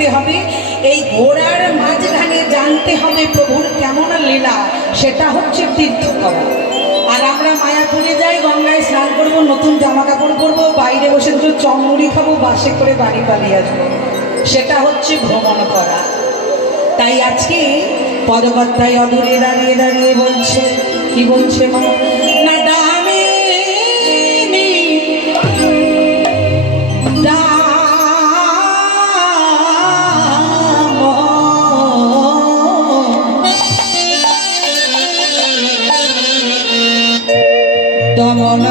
দেখতে হবে, এই ঘোড়ার মাঝখানে জানতে হবে প্রভুর কেমন লীলা, সেটা হচ্ছে তীর্থ করা। আর আমরা মায়াপুরে যাই, গঙ্গায় স্নান করবো, নতুন জামা কাপড় পরবো, বাইরে বসে দুটো চমড়ি খাবো, বাসে করে বাড়ি পালিয়ে আসবো, সেটা হচ্ছে ভ্রমণ করা। তাই আজকে পদকর্তায় অদূরে দাঁড়িয়ে দাঁড়িয়ে বলছে, কি বলছে মা না দামে দমন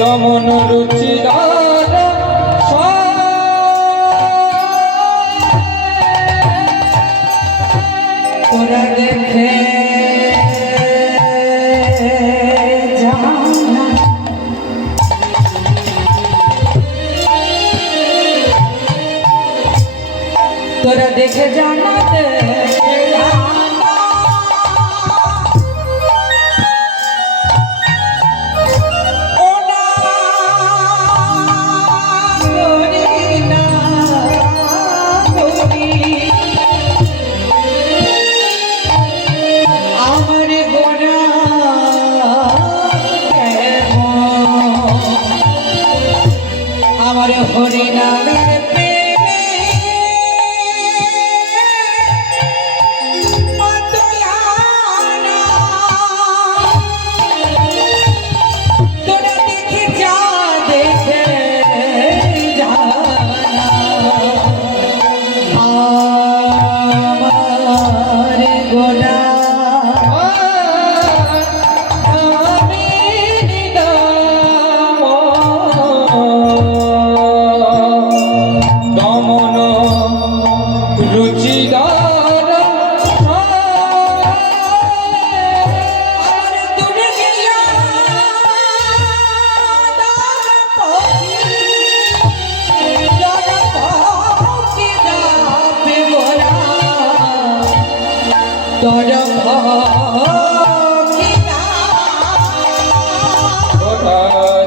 দমন রুচি তোরা দেখে জানা, তোরা দেখে জানাতে আমার হরি নামের প্রেমে মাতোয়ানা, তোরা দেখে যা, দেখে জানা আমার গোনা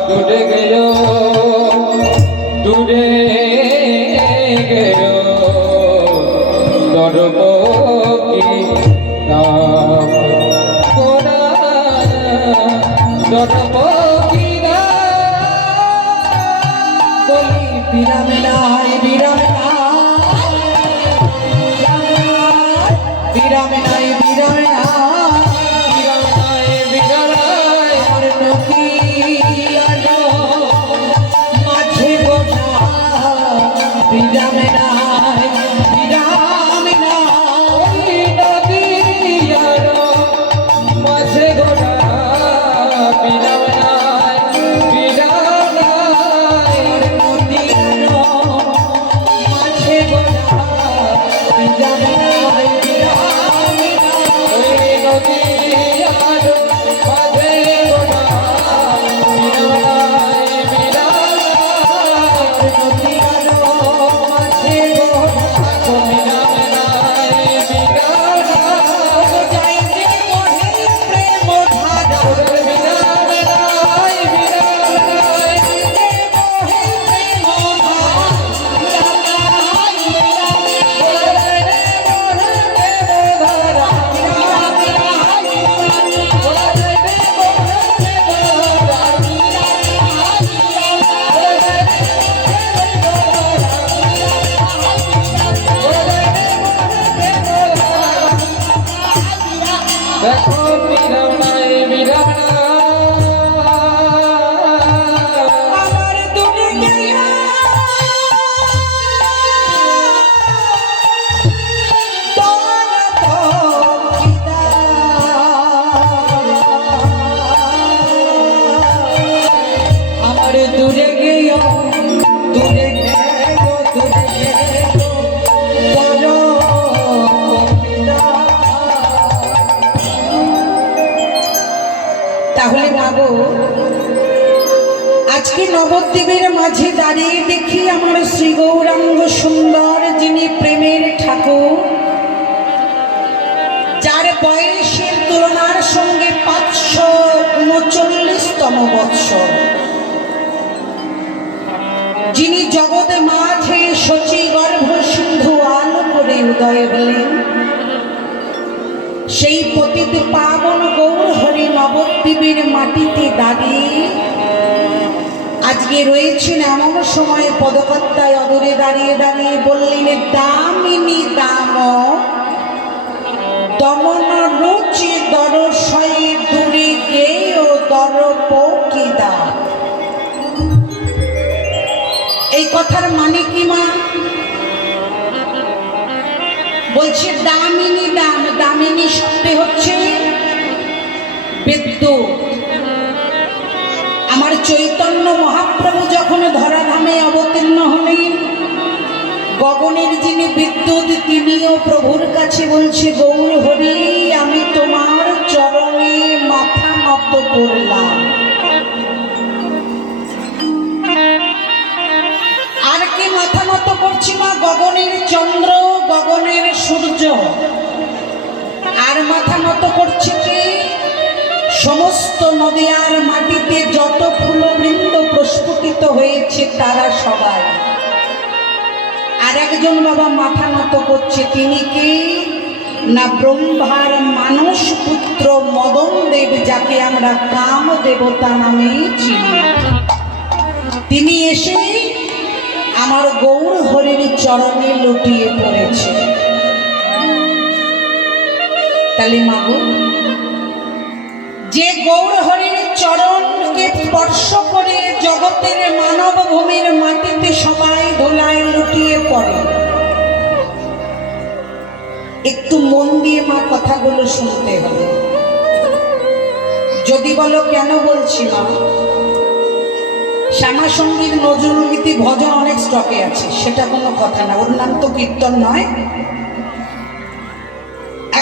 দূরে গেল, দূরে গেল দরব কি নাম গোরা, দরব কি নাম বলি বিরামে নাই, বিরামে বিরামে নাই, বিরামে মাঝে গোটা বিরামে নাই, বিরামে মাঝে গোটা বিরামে নাই, বিরাম মাঝে গোটা বিরামে নাই, বিরামে নবদ্বীপের মাঝে দাঁড়িয়ে দেখি আমার শ্রী গৌরাঙ্গ সুন্দর, যিনি প্রেমের ঠাকুর, যার বয়সের তুলনার সঙ্গে 539তম বৎসর, যিনি জগৎ মাঝে শচী গর্ভ সিন্ধু আলো করে উদয় হলেন, সেই পতিত পাবন গৌর হরি নবদ্বীপের মাটিতে দাঁড়িয়ে আজকে রয়েছেন এমন সময় পদকর্তায় অদূরে দাঁড়িয়ে দাঁড়িয়ে বললেন, দামিনী দাম দমন রুচি দরশয়ে দূরে গেয় দরপ কিদা। এই কথার মানে কি মা? বলছে দামিনী দাম, দামিনী শব্দে হচ্ছে বিদ্যুৎ। আমার চৈতন্য মহাপ্রভু যখন ধরাধামে অবতীর্ণ হলেন, গগনের যিনি বিদ্যুৎ তিনিও প্রভুর কাছে বলছে, গৌর হরি আমি তোমার চরণে মাথা নত করলাম। আর কি মাথা নত করছি মা? গগনের চন্দ্র, গগনের সূর্য। আর মাথা নত করছে কি? সমস্ত নদিয়ার মাটিতে যত ফুলবৃন্দ প্রস্ফুটিত হয়েছে তারা সবাই। আর একজন বাবা মাথা নত করছে, তিনি কি না ব্রহ্মার মানুষ পুত্র মদন দেব, যাকে আমরা কাম দেবতা নামে চিনি। তিনি এসে আমার গৌর হরির চরণে লুটিয়ে পড়েছে। তাহলে মাগো, যে গৌর হরির চরণকে স্পর্শ করে জগতের মানব ভূমির মাটিতে সবাই ধুলায় লুটিয়ে পড়ে, একটু মন দিয়ে মা কথাগুলো শুনতে হবে। যদি বলো কেন বলছি মা, শ্যামা সঙ্গীত, নজরুল গীতি, ভজন অনেক স্টকে আছে, সেটা কোনো কথা না, ওর নাম তো কীর্তন নয়।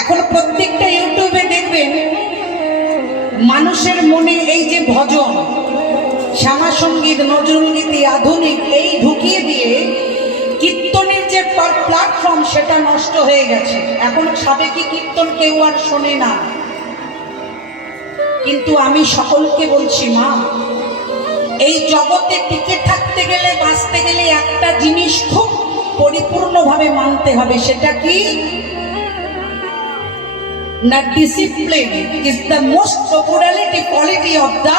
এখন প্রত্যেকটা ইউটিউবে দেখবেন মানুষের মনে এই যে ভজন, শ্যামা সঙ্গীত, নজরুল গীতি, আধুনিক এই ঢুকিয়ে দিয়ে কীর্তনের যে প্ল্যাটফর্ম সেটা নষ্ট হয়ে গেছে। এখন সাবেকি কীর্তন কেউ আর শোনে না। কিন্তু আমি সকলকে বলছি মা, এই জগতে টিকে থাকতে গেলে, বাঁচতে গেলে একটা জিনিস খুব পরিপূর্ণভাবে মানতে হবে। সেটা কি না? Discipline is the most popularity quality of the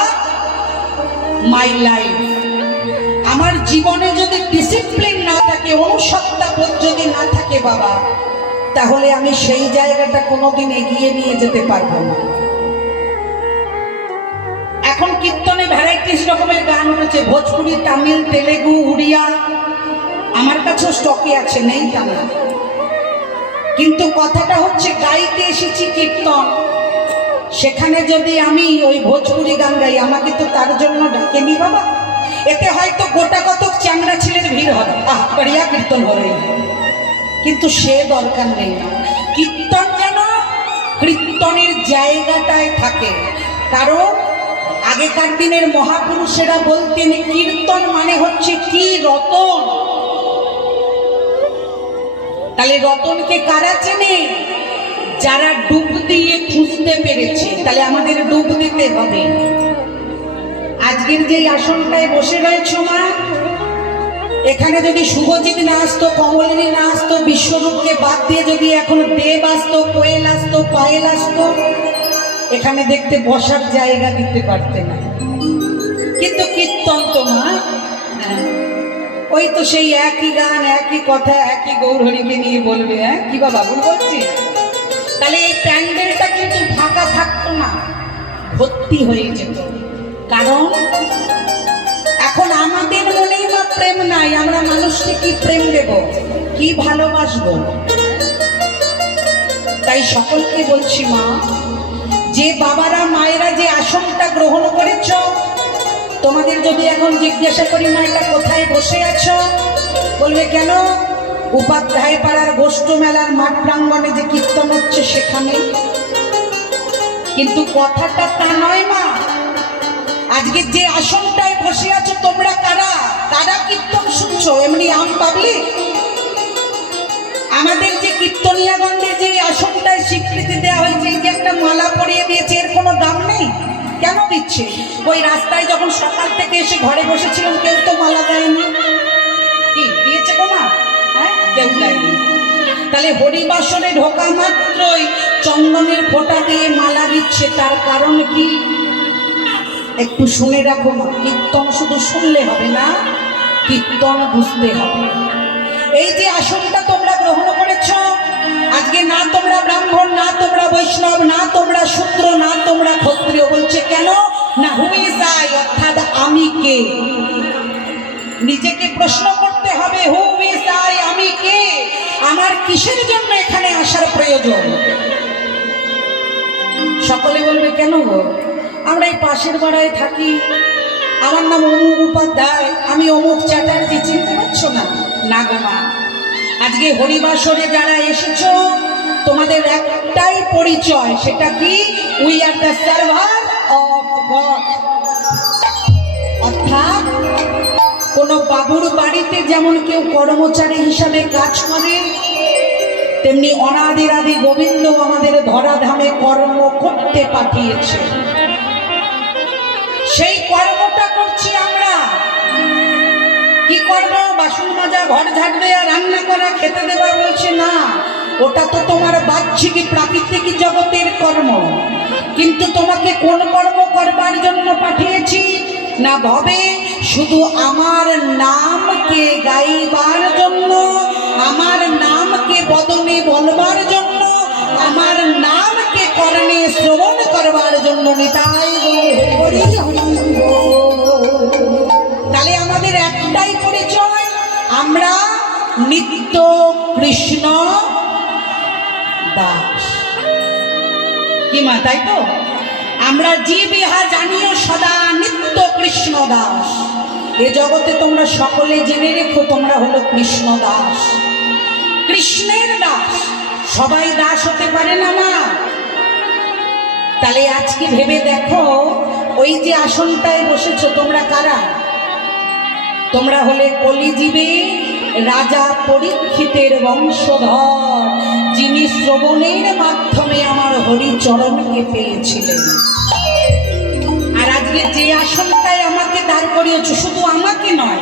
my life. আমার জীবনে যদি ডিসিপ্লিন না থাকে, অনুসত্তা বোধ যদি না থাকে বাবা, তাহলে আমি সেই জায়গাটা কোনোদিন এগিয়ে নিয়ে যেতে পারবো না। এখন কীর্তনে ভ্যারাইটিস রকমের গান উঠেছে, ভোজপুরি, তামিল, তেলেগু, উড়িয়া। আমার কাছেও স্টকে আছে, নেই তা না। কিন্তু কথাটা হচ্ছে, গাইতে এসেছি কীর্তন, সেখানে যদি আমি ওই ভোজপুরি গান গাই, আমাকে তো তার জন্য ডাকেনি বাবা। এতে হয়তো গোটা কতক চ্যাংড়া ছেলের ভিড় হবে, আহ বড়িয়া কীর্তন হবে, কিন্তু সে দরকার নেই। কীর্তন যেন কীর্তনের জায়গাটায় থাকে। কারণ আগেকার দিনের মহাপুরুষেরা বলতেন, কীর্তন মানে হচ্ছে কি? রতন। তাহলে রতনকে কারা চেনে? যারা ডুব দিয়ে খুঁজতে পেরেছে। তাহলে আমাদের ডুব দিতে হবে। আজকের যে আসনটায় বসে রয়েছে মা, এখানে যদি শুভজিৎ না আসতো, কমলিনী না আসতো, বিশ্বরূপকে বাদ দিয়ে যদি এখন দেব আসতো, কোয়েল আসতো, পায়েল আসতো, এখানে দেখতে বসার জায়গা দিতে পারতে না। কিন্তু কীর্তন তো মা, ওই তো সেই একই গান, একই কথা, একই গৌরহরিকে নিয়ে বলবে। হ্যাঁ কি বাবা ভুল বলছি? তাহলে এই প্যান্ডেলটা কিন্তু ফাঁকা থাকতো না, ভর্তি হয়ে যেত। কারণ এখন আমাদের মনেই বা প্রেম নাই, আমরা মানুষকে কি প্রেম দেব, কি ভালোবাসবো? তাই সকলকে বলছি মা, যে বাবারা মায়েরা যে আসনটা গ্রহণ করেছ, তোমাদের যদি এখন জিজ্ঞাসা করি মা এটা কোথায় বসে আছো, বলবে কেন? উপাধ্যায় পাড়ার গোষ্ঠ মেলার মাঠ প্রাঙ্গণে যে কীর্তন হচ্ছে সেখানে। কিন্তু কথাটা তা নয় মা। আজকে যে আসনটায় বসে আছো তোমরা কারা কারা কীর্তন শুনছো? এমনি আম পাবলিক? আমাদের যে কীর্তনিয়াগণদের যে আসনটায় স্বীকৃতি দেওয়া হয়েছে, এই যে একটা মালা পরিয়ে দিয়েছে, এর কোনো দাম নেই? কেন দিচ্ছে? ওই রাস্তায় যখন সকাল থেকে এসে ঘরে বসেছিলাম কেউ তো মালা দেয়নি। কি দিয়েছে তোমা? হ্যাঁ, কেউ দেয়নি। তাহলে হরিবাসরে ঢোকা মাত্রই চন্দনের ফোঁটা দিয়ে মালা দিচ্ছে, তার কারণ কি? একটু শুনে রাখো মা, কীর্তন শুধু শুনলে হবে না, কীর্তন বুঝতে হবে। এই যে আসনটা তোমরা গ্রহণ করেছ, আজকে না তোমরা ব্রাহ্মণ, না তোমরা বৈষ্ণব, না তোমরা শূদ্র, না তোমরা ক্ষত্রিয়। বলছে কেন না, হু ইজ আই, অর্থাৎ আমি কে। নিজেকে প্রশ্ন করতে হবে, হু ইজ আই, আমি কে, আমার কিসের জন্য এখানে আসার প্রয়োজন। সকলে বলবে কেন গো, আমরা এই পাশের পাড়ায় থাকি, আমার নাম অমুক উপাধ্যায়, আমি অমুক চ্যাটার্জি, চিনতে পারছো না? না গো মা, আজকে হরিবাসরে যারা এসেছো তোমাদের একটাই পরিচয়, সেটা কি? We are the server of god. অর্থাৎ কোনো বাবুর বাড়িতে যেমন কেউ কর্মচারী হিসাবে কাজ করে, তেমনি অনাদির আদি গোবিন্দ আমাদের ধরাধামে কর্ম করতে পাঠিয়েছে। সেই কর্মটা করছি আমরা। কি কর্ম? বাসন মাজা, ঘর ঝাড় দেয়া, রান্না করা, খেতে দেওয়া? বলছে না, ওটা তো তোমার বাহ্যিক প্রাকৃতিক জগতের কর্ম। কিন্তু তোমাকে কোন কর্ম করবার জন্য পাঠিয়েছি না ভবে? শুধু আমার নামকে গাইবার জন্য, আমার নামকে বদনে বলবার জন্য, আমার নামকে কর্ণে শ্রবণ করবার জন্য। নিতাই হরি হরি বল। তাহলে আমাদের একটাই পরিচয়, আমরা নিত্য কৃষ্ণ দাস। কি মা, তাই তো? আমরা জীব ইহা জানিও সদা নিত্য কৃষ্ণ দাস। এ জগতে তোমরা সকলে জেনে রেখো, তোমরা হলো কৃষ্ণ দাস, কৃষ্ণের দাস। সবাই দাস হতে পারে না মা। তাহলে আজকে ভেবে দেখো, ওই যে আসনটায় বসেছো তোমরা কারা? তোমরা হলে কলিযুগে রাজা পরীক্ষিতের বংশধর, যিনি শ্রবণের মাধ্যমে আমার হরিচরণকে পেয়েছিলেন। আর আজকে যে আসনটায় আমাকে দাঁড় করিয়েছ, শুধু আমাকে নয়,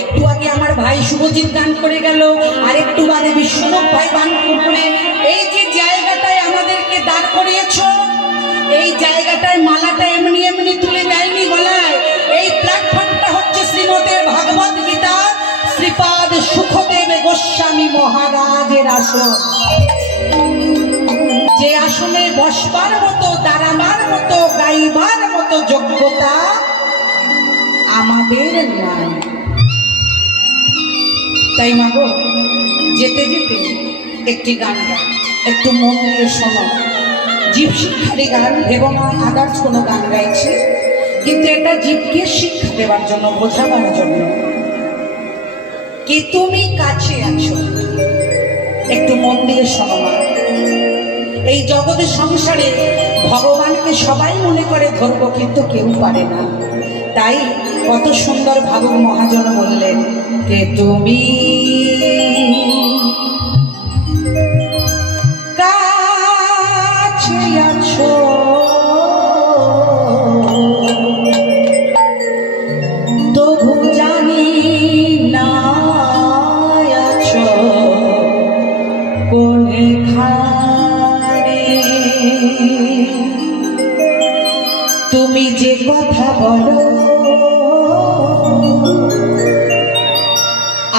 একটু আগে আমার ভাই শুভজিৎ গান করে গেল, আর একটু বাদে বিশ্বরূপ ভাই গান করে, এই যে জায়গাটায় আমাদেরকে দাঁড় করিয়েছ, এই জায়গাটায় মালাটা এমনি এমনি তুলে দেয়নি গলায়। এই প্ল্যাটফর্মটা হচ্ছে শ্রীমদের ভাগবত গীতা শ্রীপাদ সুখদেব গোস্বামী মহারাজের আসন। যে আসনে বসবার মতো, দাঁড়াবার মতো, গাইবার মতো যোগ্যতা আমাদের নাই। তাই মাগো, যেতে যেতে একটি গান গাই, একটু মন দিয়ে শোনো। জীব শিক্ষারই গান, ভেবো না আদার্স কোনো গান গাইছি, কিন্তু এটা জীবকে শিক্ষা দেওয়ার জন্য, বোঝাবার জন্য। কি তুমি কাছে আছো, একটু মন দিয়ে শোনো মা। এই জগতের সংসারে ভগবানকে সবাই মনে করে ধরবো, কিন্তু কেউ পারে না। তাই কত সুন্দর ভাবক মহাজন বললেন, কে তুমি কাছে আছো, তবু জানি না আছো কোনখানে। তুমি যে কথা বলো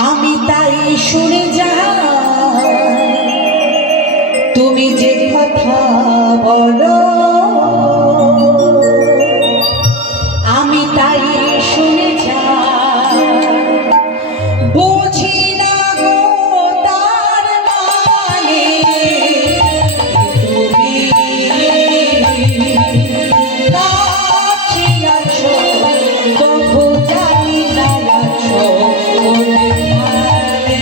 আমি তাই শুনে যাই, তুমি যে কথা বলো আমি তাই শুনে যাই। বুঝি না গো তার মানে, তুমি কাছে আছো, তবু জানি না আছো কোনখানে।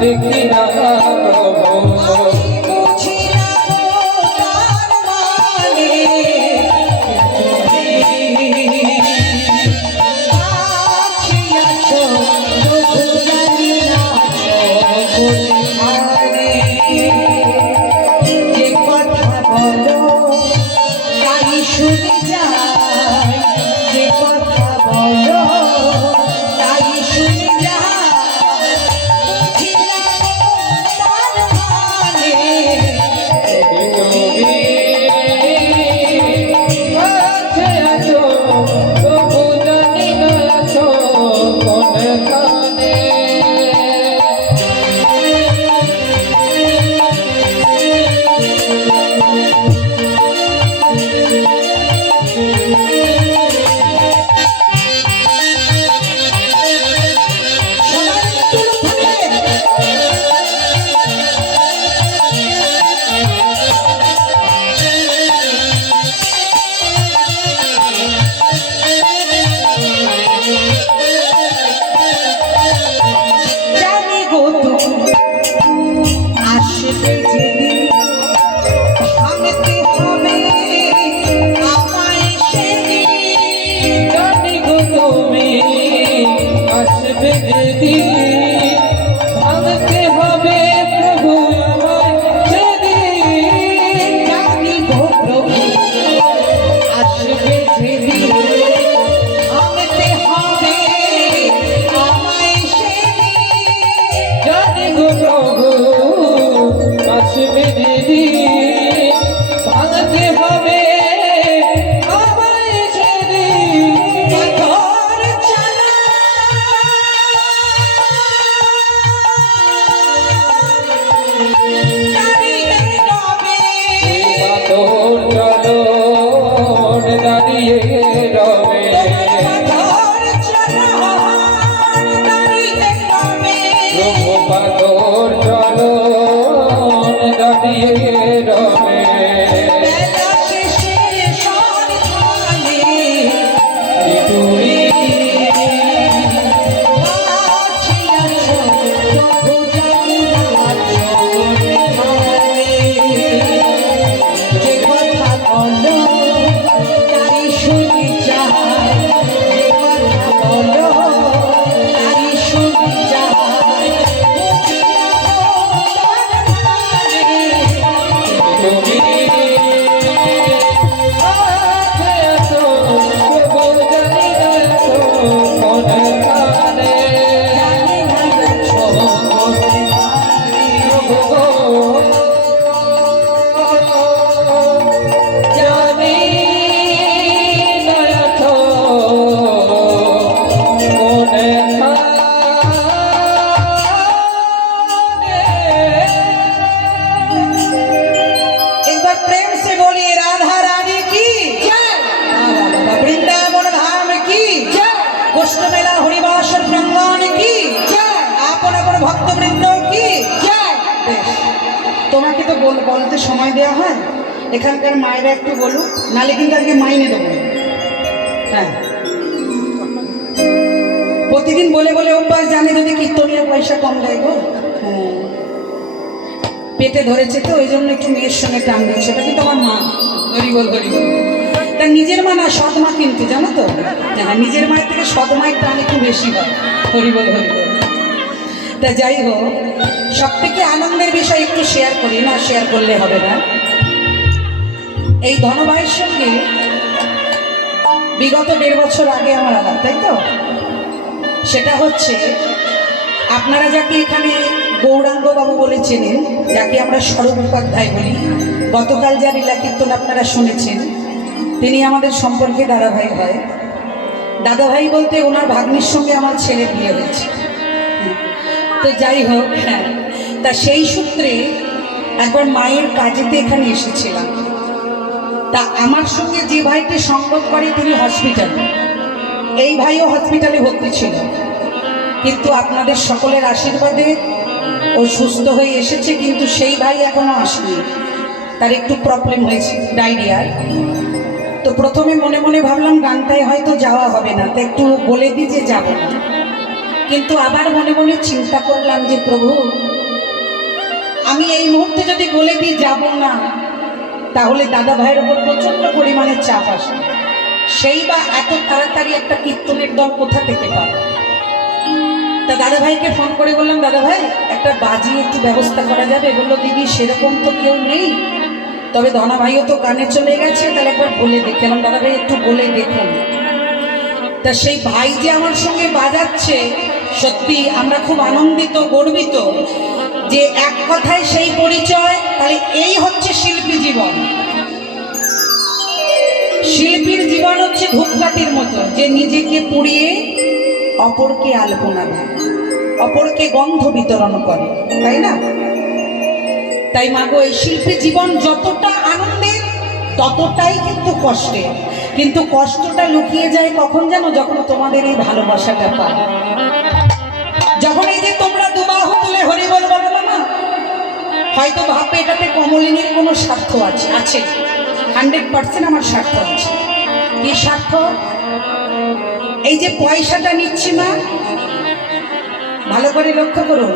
দেখি না প্রভু আমি বুঝি না গো তার মানে, তুমি কাছে আছো তবু জানি না আছো কোথায়। যে কথা বলো তাই শুনে যাই, যে কথা বলো তাই শুনে যাই, বুঝি না গো তার মানে। তুমি কাছে আছো তবু জানি না আছো কোনখানে। সবাই একটু উঠে। জানি গো তুমি আসবে যেদিন, ভাঙতে হবে আমায় সেদিন। জানি গো তুমি আসবে যেদিন, ভাঙতে হবে প্রভু আমায় সেদিন। জানি গো প্রভু আসবে যেদিন, ভাঙতে হবে আমায় সেদিন। জানি গো প্রভু আসবে যেদিন, ভাঙতে হবে আমায় সেদিন। পাথর চালা দাঁড়িয়ে রবে, পাথর চলন দাঁড়িয়ে রবে। পাথর চালা দাঁড়িয়ে রবে। প্রভু পাথর চলন দাঁড়িয়ে রবে। বেলা শেষের সন্ধানে তুমি কাছে আছো তবু জানি না আছো কোথায়। যে কথা বলো তাই শুনে যাই, যে কথা বলো তাই শুনে যাই, বুঝি না গো তার মানে। তুমি কাছে আছো প্রভু জানি না আছো কোনখানে। জানি না আছো জানি না আছো কোনখানে। एक बार प्रेम से बोलिए राधा रानी की जय, वृंदावन धाम की जय, कृष्ण मेला हरिवासर प्रांगण की जय, আপন আপন ভক্তবৃন্দ কি জয়। বেশ, তোমাকে তো বলতে সময় দেওয়া হয়, এখানকার মায়েরা একটু বলুক, নালে কিন্তু আজকে মাইনে দেবো। হ্যাঁ, প্রতিদিন বলে বলে অভ্যাস, জানি যদি কীর্তনীয় পয়সা কম দেয় গো। হ্যাঁ, পেটে ধরেছে তো ওই জন্য একটু মেয়ের সঙ্গে টান দিচ্ছে। ওটা কিন্তু আমার মা, হরিবল হরিবল। তা নিজের মা না, সৎ মা কিন্তু, জানো তো। হ্যাঁ, নিজের মায়ের থেকে সৎ মায়ের টান একটু বেশি হয়। হরিবল হরিবল। তা যাই হোক, সব থেকে আনন্দের বিষয় একটু শেয়ার করি, না শেয়ার করলে হবে না। এই ধনভাইয়ের সঙ্গে বিগত 1.5 বছর আগে আমার আলাপ, তাই তো। সেটা হচ্ছে, আপনারা যাকে এখানে গৌরাঙ্গ বাবু বলে চেনেন, যাকে আমরা স্বরূপ উপাধ্যায় বলি, গতকাল যার লীলা কীর্তন আপনারা শুনেছেন, তিনি আমাদের সম্পর্কে দাদাভাই হয়। দাদাভাই বলতে ওনার ভাগ্নির সঙ্গে আমার ছেলের বিয়ে হয়েছে। তো যাই হোক, হ্যাঁ, তা সেই সূত্রে একবার মায়ের কাজেতে এখানে এসেছিলাম। তা আমার সঙ্গে যে ভাইটি সংগত করে তিনি হসপিটালে, এই ভাইও হসপিটালে ভর্তি ছিল, কিন্তু আপনাদের সকলের আশীর্বাদে ও সুস্থ হয়ে এসেছে। কিন্তু সেই ভাই এখনো আসেনি, তার একটু প্রবলেম হয়েছে, ডায়রিয়ার। তো প্রথমে মনে মনে ভাবলাম গানটায় হয়তো যাওয়া হবে না, তো একটু বলে দিই যে যাব না। কিন্তু আবার মনে মনে চিন্তা করলাম যে প্রভু, আমি এই মুহূর্তে যদি বলে দিই যাব না, তাহলে দাদা ভাইয়ের উপর প্রচন্ড পরিমাণে চাপ আসে। সেই বা এত তাড়াতাড়ি একটা কীর্তনের দল কোথা থেকে পাবে? তা দাদা ভাইকে ফোন করে বললাম, দাদা ভাই একটা বাজি একটু ব্যবস্থা করা যাবে? বললো, দিদি সেরকম তো কেউ নেই, তবে ধনা ভাইও তো গানে চলে গেছে, তাহলে একবার বলে দেখলাম। দাদা ভাই একটু বলে দেখুন। তা সেই ভাই যে আমার সঙ্গে বাজাচ্ছে, সত্যি আমরা খুব আনন্দিত, গর্বিত যে এক কথায় সেই পরিচয়। তাহলে এই হচ্ছে শিল্পী জীবন। শিল্পীর জীবন হচ্ছে ধূপকাঠির মতো, যে নিজেকে পুড়িয়ে অপরকে আলপনা দেয়, অপরকে গন্ধ বিতরণ করে, তাই না? তাই মাগো, এই শিল্পী জীবন যতটা আনন্দের ততটাই কিন্তু কষ্টের। কিন্তু কষ্টটা লুকিয়ে যায় কখন জানো? যখন তোমাদের এই ভালোবাসাটা পায়, যখন এই যে তোমরা দুবাহু তুলে হরি বল বলো না, হয়তো ভাববে এটাতে কমলিনীর কোনো স্বার্থ আছে। আছে, 100% আমার স্বার্থ আছে। কি স্বার্থ? এই যে পয়সাটা নিচ্ছি মা, ভালো করে লক্ষ্য করুন।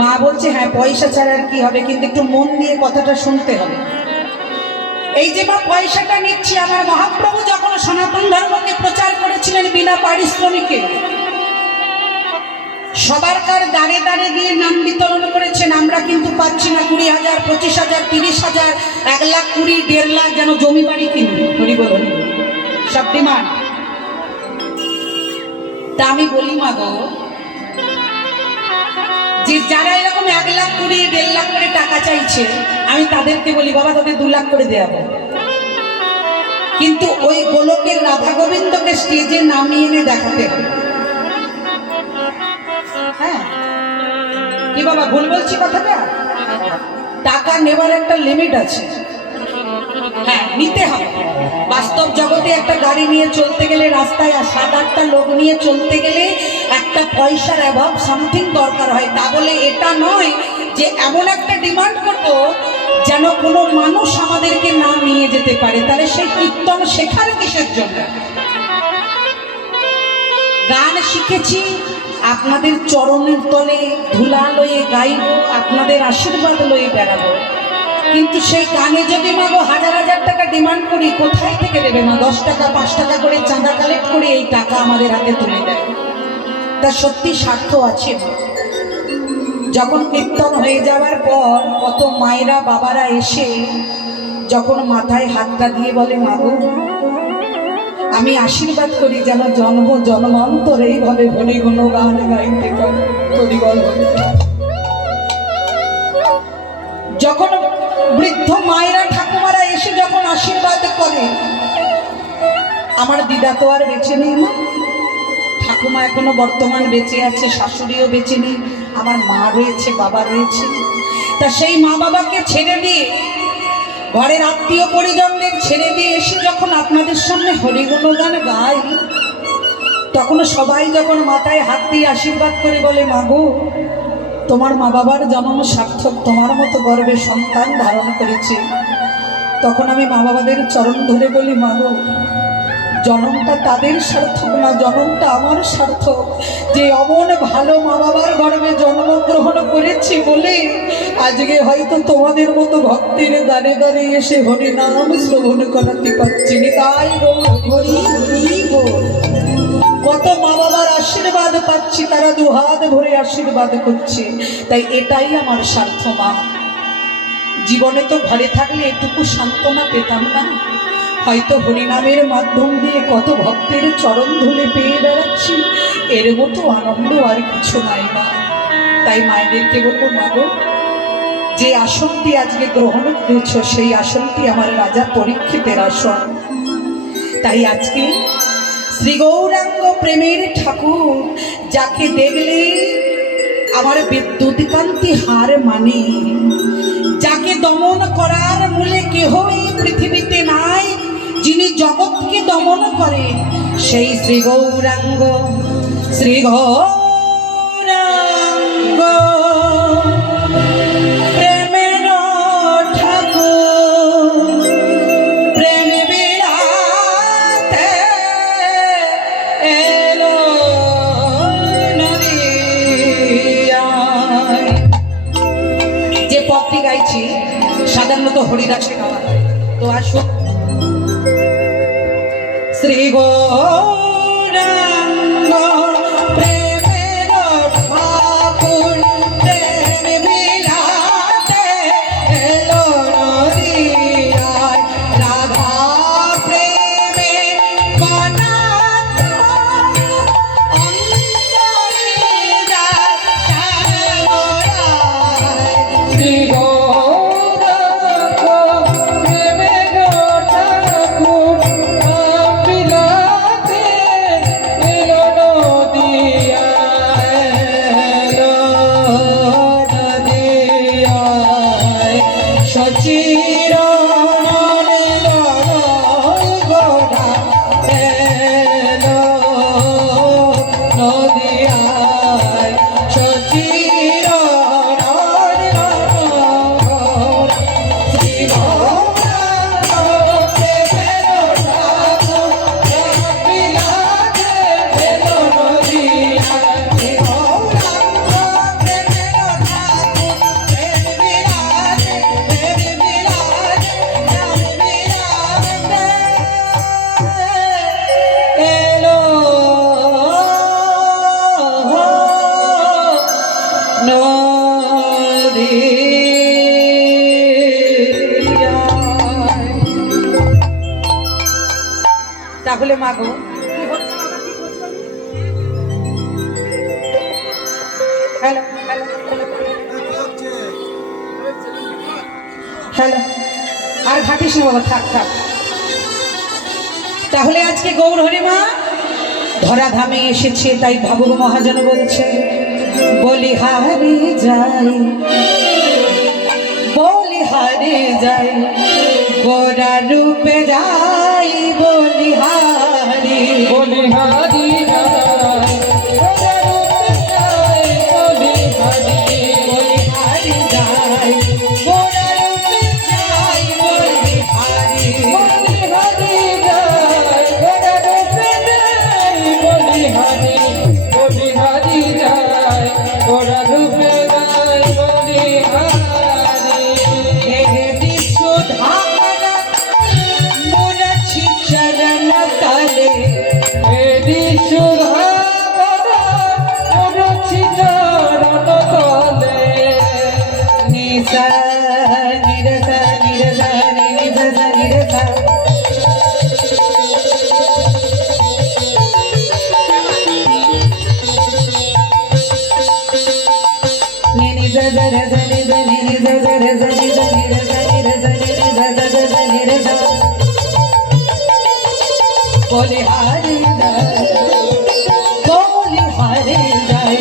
মা বলছে হ্যাঁ পয়সা ছাড়া আর কি হবে, কিন্তু একটু মন দিয়ে কথাটা শুনতে হবে। এই যে মা পয়সাটা নিচ্ছি, আমার মহাপ্রভু যখন সনাতন ধর্মকে প্রচার করেছিলেন বিনা পারিশ্রমিকে, সবার কার দাঁড়ে দাঁড়ে গিয়ে নাম বিতরণ করেছেন। আমরা কিন্তু পাচ্ছি না 20,000, 25,000, 30,000, 1,20,000, 1.5 লাখ, যেন জমি বাড়ি কিনবে। হরি বল, সব ডিমান্ড। তা আমি বলি মা গো, যে যারা এরকম 1,20,000, 1.5 লাখ করে টাকা চাইছে, আমি তাদেরকে বলি বাবা তাদের 2 লাখ করে দেওয়া হবে। কিন্তু ওই গোলকের রাধা গোবিন্দকে স্টেজে নামিয়ে এনে দেখাতে হবে। হ্যাঁ কি বাবা, ভুল বলছি কথাটা? টাকা নেওয়ার একটা লিমিট আছে, হ্যাঁ নিতে হবে। বাস্তব জগতে একটা গাড়ি নিয়ে চলতে গেলে, রাস্তায় 7-8টা লোক নিয়ে চলতে গেলে একটা পয়সার অ্যাভাব সামথিং দরকার হয়। তা বলে এটা নয় যে এমন একটা ডিমান্ড করব যেন কোনো মানুষ আমাদেরকে না নিয়ে যেতে পারে। তাহলে সেই কীর্তন শেখার কিসের জন্য? গান শিখেছি আপনাদের চরণের তলে ধুলা লয়ে গাইব, আপনাদের আশীর্বাদ লয়ে বেড়াবো। কিন্তু সেই গানে যদি মা গো 1,000 টাকা ডিমান্ড করি, কোথায় থেকে দেবে মা? 10 টাকা 5 টাকা করে চাঁদা কালেক্ট করে এই টাকা আমাদের হাতে তুলে দেয়। তা সত্যি স্বার্থ আছে। যখন কীর্তন হয়ে যাওয়ার পর কত মায়েরা বাবারা এসে যখন মাথায় হাতটা দিয়ে বলে, মা গো আমি আশীর্বাদ করি যেন জন্ম জন্মান্তর এইভাবে হরি গুণ গান গাইতে পারে। হরি বল। যখন বৃদ্ধ মায়েরা ঠাকুমারা এসে যখন আশীর্বাদ করে, আমার দিদা তো আর বেঁচে নেই মা, ঠাকুমা এখনো বর্তমান বেঁচে আছে, শাশুড়িও বেঁচে নেই, আমার মা রয়েছে, বাবা রয়েছে। তা সেই মা বাবাকে ছেড়ে দিয়ে, ঘরের আত্মীয় পরিজনদের ছেড়ে দিয়ে এসে যখন আপনাদের সামনে হরিগুণ গান গাই, তখন সবাই যখন মাথায় হাত দিয়ে আশীর্বাদ করে বলে, মা গো তোমার মা বাবার জন্ম সার্থক, তোমার মতো গর্বে সন্তান ধারণ করেছে। তখন আমি মা বাবাদের চরণ ধরে বলি, মা গো জন্মটা তাদের সার্থক না, জন্মটা আমার সার্থক। যে অমন ভালো মা বাবার গর্বে জন্মগ্রহণ করেছি বলে আজকে হয়তো তোমাদের মতো ভক্তের দাঁড়ে দাঁড়ে এসে হরি নাম শ্রবণ করাতে পারছি। তাই হরি হরি বল। কত মা বাবার আশীর্বাদ পাচ্ছি, তারা 2 হাত ভরে আশীর্বাদ করছে। তাই এটাই আমার স্বার্থ মা। জীবনে তো ঘরে থাকলে এটুকু সান্ত্বনা পেতাম না, হয়তো হরিনামের মাধ্যম দিয়ে কত ভক্তের চরণ ধুলে পেয়ে বেড়াচ্ছি, এর মতো আনন্দ আর কিছু নাই মা। তাই মায়েদেরকে বলবো, মা গো যে আসনটি আজকে গ্রহণ করেছ, সেই আসনটি আমার রাজা পরীক্ষিতের আসন। তাই আজকে শ্রী গৌরাঙ্গ প্রেমের ঠাকুর, যাকে দেখলে আমার বিদ্যুৎকান্তি হার মানে, যাকে দমন করার মূলে কেহ এই পৃথিবীতে নাই, যিনি জগৎকে দমন করে, সেই শ্রী গৌরাঙ্গ। শ্রী গৌরাঙ্গ প্রেমের ঠাকুর, প্রেম বিলাতে এলো নদী হরিদাসে গাওয়া হয়। তো আসুন শ্রী গৌরাঙ্গ প্রেমের ঠাকুর প্রেম বিলাতে এলো নদিয়ায় রাধা প্রেমে কনা শ্রী গৌরাঙ্গ প্রেমের ঠাকুর বিলাতে এলো নদিয়ায়, এলো নদিয়ায়। সচিরনন লড়াই গোড়া এলো নদিয়ায়, সচিরনন শ্রী গৌরাঙ্গ প্রেমের ঠাকুর বিলাতে এলো নদিয়ায়। শ্রী গৌরাঙ্গ প্রেমের ঠাকুর প্রেম বিলাতে রাম বিলাতে এলো নদিয়ায়। তাহলে মাগো হ্যালো হ্যালো হ্যালো আর ঘাটিস না বাবা, থাক থাক। তাহলে আজকে গৌর হরিমা ধরাধামে এসেছে, তাই ভাবুক মহাজন বলছে বলিহারে যাই, বলিহারে যাই, গোরা রূপে যাই বলিহারি। বলিহারি যায়, গোরা রূপে যায় বলিহারি। বলিহারি যাই, গোরা রূপে যাই বলিহারি। বলিহারি যায়, গোরা রূপে যায় বলিহারি। বলিহারি যায়, গোরা রূপে যায় বলিহারি। हे विशुद्धाकर मुरछि चरण तले, এদি সুধাকর মুরছি চরণ তলে। निसा निरसा निरसा निरसा निरसा निरसा निरसा निरसा निरसा निरसा निरसा निरसा বলিহারি যায়, বলিহারি যায়,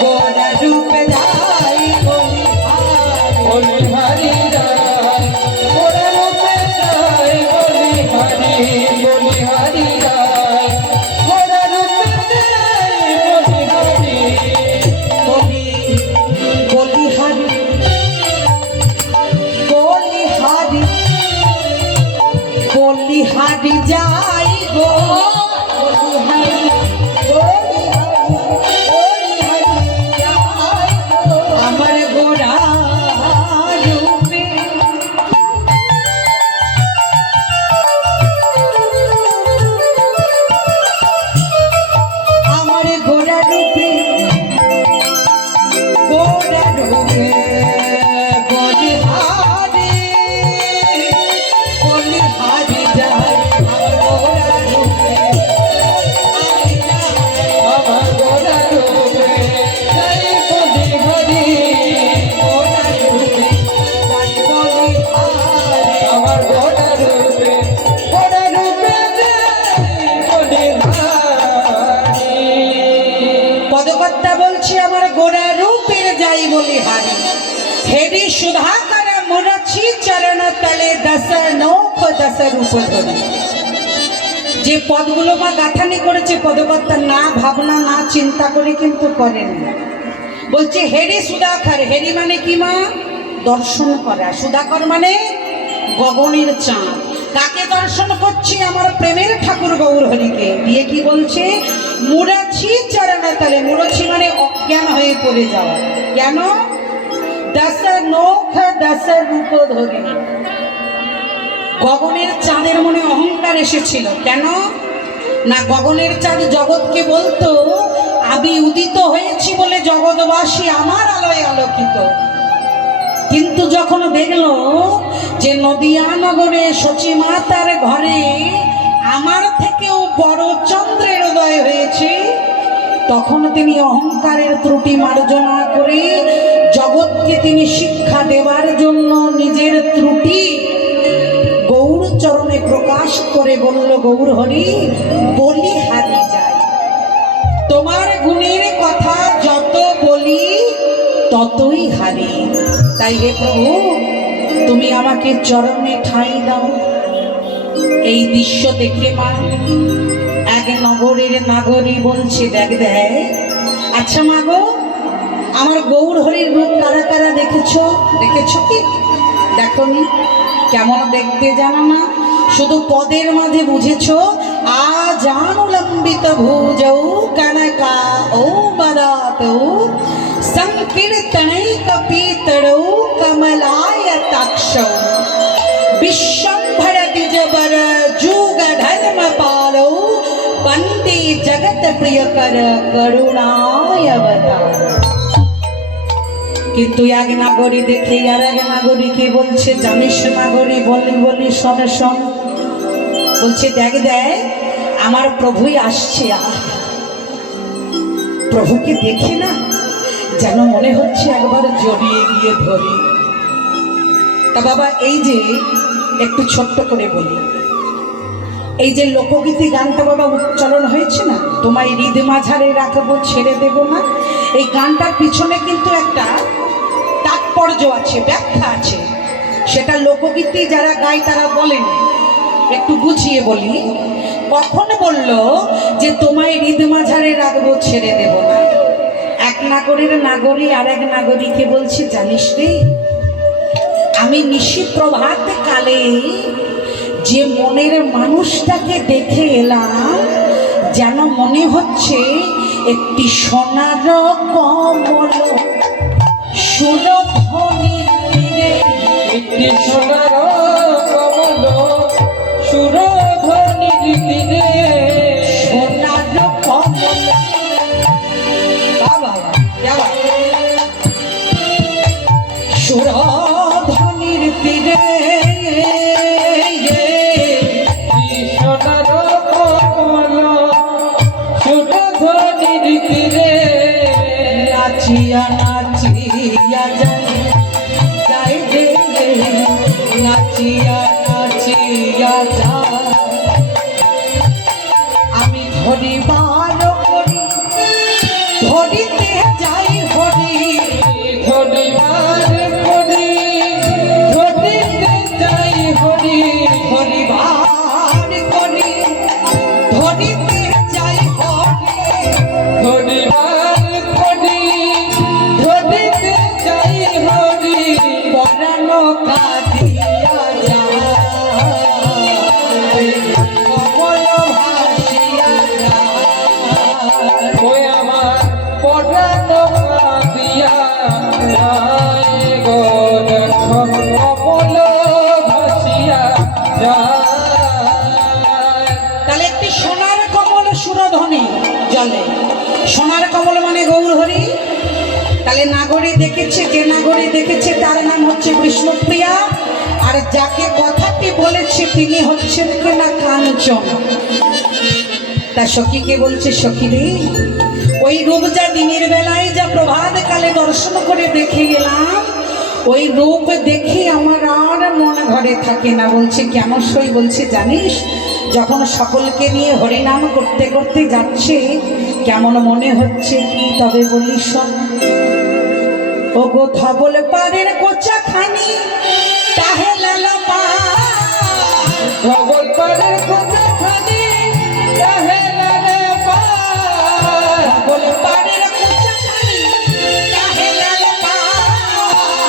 গোরা রূপে যাই বলিহারি। বলিহারি যায়, গোরা রূপে যায় বলিহারি। বলিহারি যায়, গোরা রূপে যায় বলিহারি। বলি বলিহারি বলিহারি বলিহারি যাই গো বলিহারি বলিহারি বলিহারি যাই গো আমার গোরা রূপে। আমার গোরা রূপে গোরা রূপে বলিহারি বলিহারি যায় আমার গোরা রূপে। আমি যাই আমার গোরা রূপে যাই বলিহারি। গোরা রূপে যাই বলিহারি। আমার গোরা রূপে, গোরা রূপে যাই বলিহারি। পদকর্তা বলছি আমার গোরা রূপের যাই বলিহারি। হেরি সুধাকর মুরছি চরণ তলে দশ নৌখ দশ রূপ ধরি। যে পদগুলো মা গাঁথানি করেছে পদকর্তা না ভাবনা না চিন্তা করে কিন্তু করেনি। বলছে হেরি সুধাকর, হেরি মানে কি মা? দর্শন করা। সুধাকর মানে গগনের চাঁদ। কাকে দর্শন করছি? আমার প্রেমের ঠাকুর গৌর হরিকে। দিয়ে কি বলছে? মুরাছি চরণতলে। মুরাছি মানে অজ্ঞান হয়ে পড়ে যাওয়া। কেন? দশ নৌখ দশ রূপ ধরি। গগনের চাঁদের মনে অহংকার এসেছিল। কেন না, গগনের চাঁদ জগৎকে বলতো আমি উদিত হয়েছি বলে জগৎবাসী আমার আলোয় আলোকিত। কিন্তু যখন দেখল যে নদিয়া নগরে সচিমাতার ঘরে আমার থেকেও বড় চন্দ্রের উদয় হয়েছে, তখন তিনি অহংকারের ত্রুটি মার্জনা করে জগৎকে তিনি শিক্ষা দেওয়ার জন্য নিজের ত্রুটি গৌর চরণে প্রকাশ করে বলল, গৌর হরি বলি হারি যায়, তোমার গুণের কথা যত বলি ততই হারি। তাই হে প্রভু, তুমি আমাকে চরণে ঠাঁই দাও। এই দৃশ্য দেখে মা এক নগরের নাগরী বলছে, দেখ দেখ, আচ্ছা মা গো, আমার গৌর হরির রূপ কারা কারা দেখেছো? দেখেছো কি? দেখো নি, কেমন দেখতে জানো না, শুধু পদের মাঝে বুঝেছো আজানুলম্বিত ভুজৌ কনকা ও বরাতৌ সংকীর্তনৈক পীতরৌ কমলায়তাক্ষৌ বিশ্বম্ভর দ্বিজবর যুগ ধর্ম পালৌ বন্দে জগৎ প্রিয়কর করুণায় অবতার। কিন্তু এক নাগরী দেখে আর এক নাগরীকে বলছে, জানিস নাগরী, বলি বলি শোন শোন, বলছে দেখ দেখ, আমার প্রভুই আসছে। প্রভুকে দেখে না যেন মনে হচ্ছে একবার জড়িয়ে গিয়ে ধরি। তা বাবা, এই যে একটু ছোট্ট করে বলি, এই যে লোকগীতি গানটা বাবা উচ্চারণ হয়েছে না, তোমায় হৃদ মাঝারে রাখবো ছেড়ে দেব না, এই গানটার পিছনে কিন্তু একটা তাৎপর্য আছে, ব্যাখ্যা আছে। সেটা লোকগীতি যারা গায় তারা বলেন, একটু বুঝিয়ে বলি। কখন বলল যে তোমায় হৃদ মাঝারে রাখবো ছেড়ে দেব না? এক নাগরের নাগরী আর এক নাগরীকে বলছে, জানিস রে, আমি নিশি প্রভাত কালে যে মনের মানুষটাকে দেখে এলাম, যেন মনে হচ্ছে একটি সোনার কমল সুরধ্বনির তীরে, একটি সোনার কমল সুরধ্বনির তীরে, সোনার কমল। বাবা সুরধ্বনির তীরে, সোনার কমল সুরধ্বনির তীরে, নাচিয়া নাচিয়া যায় যায় রে, নাচিয়া নাচিয়া যায়। আমি ধরিবার করি, ধরিতে যাই হরি, ধরিবার করি, ধরিতে যাই হরি, ধরিবার করি, ধরিতে যাই হরি, ধরিবার করি, ধরিতে যাই হরি, পরাণ কাঁদিয়া যায়, কমল ভাসিয়া যায়। ওই আমার পরাণ কাঁদিয়া যায় গো, দেখো কমল ভাসিয়া যায়। তাহলে একটি সোনার কমল সুরধ্বনি জলে, সোনার কমল মানে গৌর হরি। তাহলে নাগরী দেখেছে, যে নাগরী দেখেছে তার নাম হচ্ছে বিষ্ণুপ্রিয়া, আর যাকে কথাটি বলেছে তিনি হচ্ছেন কিনা কাঞ্চন। তা সখীকে বলছে, সখী রে, ওই রূপ যা দিনের বেলায় যা প্রভাত কালে দর্শন করে দেখে গেলাম, ওই রূপ দেখে আমার আর মন ঘরে থাকে না। বলছে কেন সই? বলছে জানিস, যখন সকলকে নিয়ে হরিনাম করতে করতে যাচ্ছে কেমন মনে হচ্ছে কি? তবে বলি শোন, ও গো ধবল পাড়ের কোচা খানি তাহে লালা পা, ধবল পাড়ের কোচা খানি তাহে লালা পা, ধবল পাড়ের কোচা খানি তাহে লালা পা,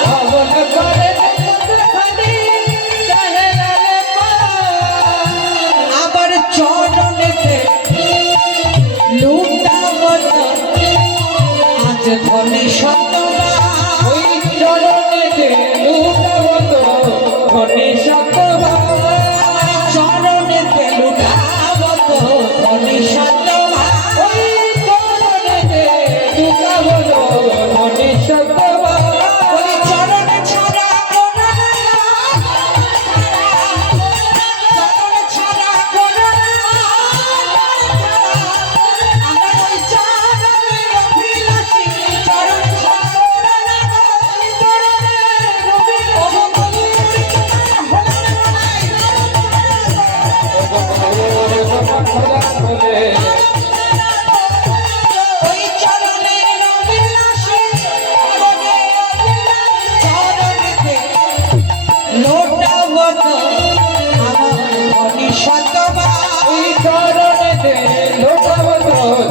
ধবল পাড়ের কোচা খানি তাহে লালা পা, আবার চরণেতে লুটাবত আজ ধনে শতবার, ওই চরণেতে লুটাবত ধনে শতবার,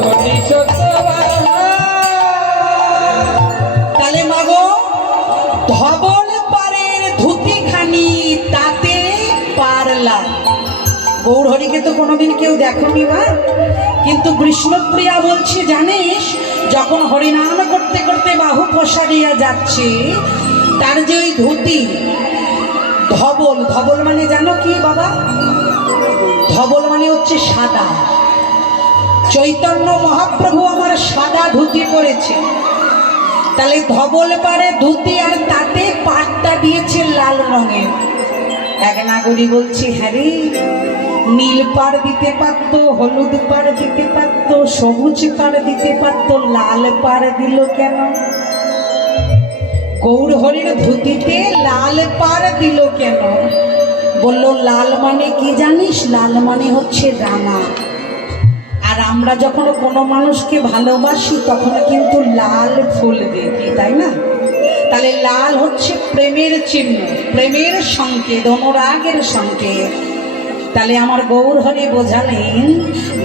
ধনী সত্যবান। তাহলে মাগো ধবল পারের ধুতিখানি তাতে পারলা। গৌরহরিকে তো কোনোদিন কেউ দেখনি বা, কিন্তু বিষ্ণুপ্রিয়া বলছে জানিস, যখন হরিনাম করতে করতে বাহু প্রসারিয়া যাচ্ছে, তার যে ওই ধুতি ধবল, ধবল মানে জানো কি বাবা? ধবল মানে হচ্ছে সাদা। চৈতন্য মহাপ্রভু আমার সাদা ধুতি পরেছে, তাহলে ধবল পারে ধুতি আর তাতে পাটটা দিয়েছে লাল রঙের। এক নাগরী বলছে, হ্যাঁ রে, নীল পাড় দিতে পারতো, হলুদ পাড় দিতে পারতো, সবুজ পাড় দিতে পারতো, লাল পাড় দিল কেন? গৌরহরির ধুতিতে লাল পাড় দিল কেন? বলল লাল মানে কি জানিস? লাল মানে হচ্ছে রাঙা। আর আমরা যখন কোনো মানুষকে ভালোবাসি তখন কিন্তু লাল ফুল দেখি, তাই না? তাহলে লাল হচ্ছে প্রেমের চিহ্ন, প্রেমের সংকেত, অনুরাগের সংকেত। তাহলে আমার গৌরহরি বোঝালেন